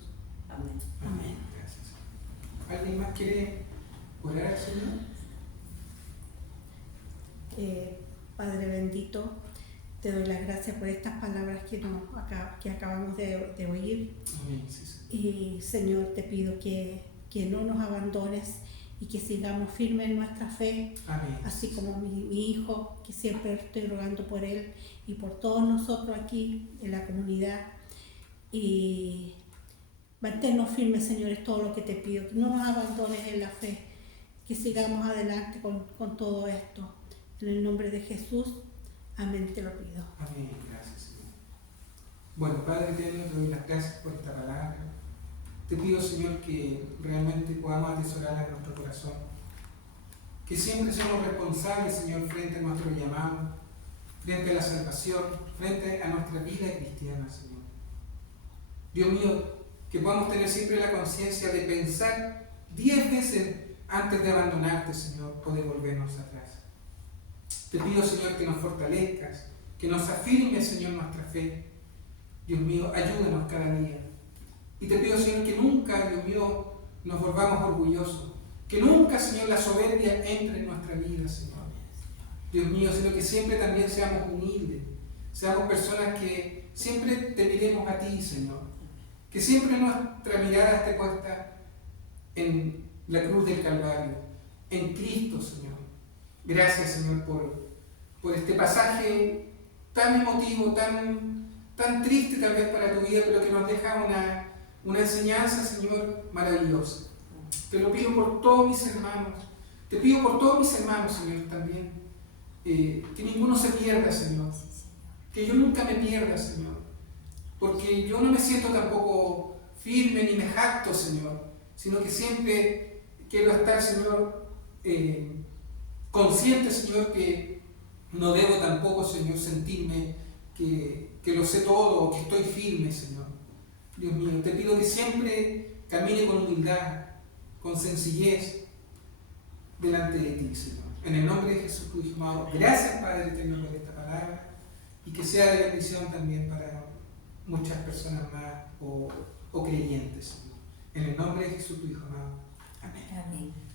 Amén. Amén. Gracias, Señor. ¿Alguien más quiere orar al Señor? Padre bendito, te doy las gracias por estas palabras que acabamos de oír. Amén. Sí, Señor. Y Señor, te pido que no nos abandones y que sigamos firmes en nuestra fe, Amén. así como mi hijo, que siempre estoy rogando por él y por todos nosotros aquí en la comunidad. Y manténnos firmes, Señor, es todo lo que te pido, que no nos abandones en la fe, que sigamos adelante con todo esto. En el nombre de Jesús, amén, te lo pido. Amén. Gracias, Señor. Bueno, Padre eterno, te doy las gracias por esta palabra. Te pido, Señor, que realmente podamos atesorarla en nuestro corazón. Que siempre seamos responsables, Señor, frente a nuestro llamado, frente a la salvación, frente a nuestra vida cristiana, Señor. Dios mío, que podamos tener siempre la conciencia de pensar 10 veces antes de abandonarte, Señor, poder volvernos atrás. Te pido, Señor, que nos fortalezcas, que nos afirmes, Señor, nuestra fe. Dios mío, ayúdanos cada día. Y te pido, Señor, que nunca, Dios mío, nos volvamos orgullosos. Que nunca, Señor, la soberbia entre en nuestra vida, Señor. Dios mío, sino que siempre también seamos humildes. Seamos personas que siempre te miremos a ti, Señor. Que siempre nuestra mirada esté puesta en la cruz del Calvario, en Cristo, Señor. Gracias, Señor, por este pasaje tan emotivo, tan triste tal vez para tu vida, pero que nos deja una enseñanza, Señor, maravillosa. Te lo pido por todos mis hermanos. Te pido por todos mis hermanos, Señor, también. Que ninguno se pierda, Señor. Que yo nunca me pierda, Señor. Porque yo no me siento tampoco firme ni me jacto, Señor. Sino que siempre quiero estar, Señor, consciente, Señor, que no debo tampoco, Señor, sentirme que lo sé todo o que estoy firme, Señor. Dios mío, te pido que siempre camine con humildad, con sencillez delante de ti, Señor. En el nombre de Jesús, tu Hijo amado. Gracias, Padre eterno, por esta palabra y que sea de bendición también para muchas personas más o creyentes, Señor. En el nombre de Jesús, tu Hijo amado. Amén. Amén.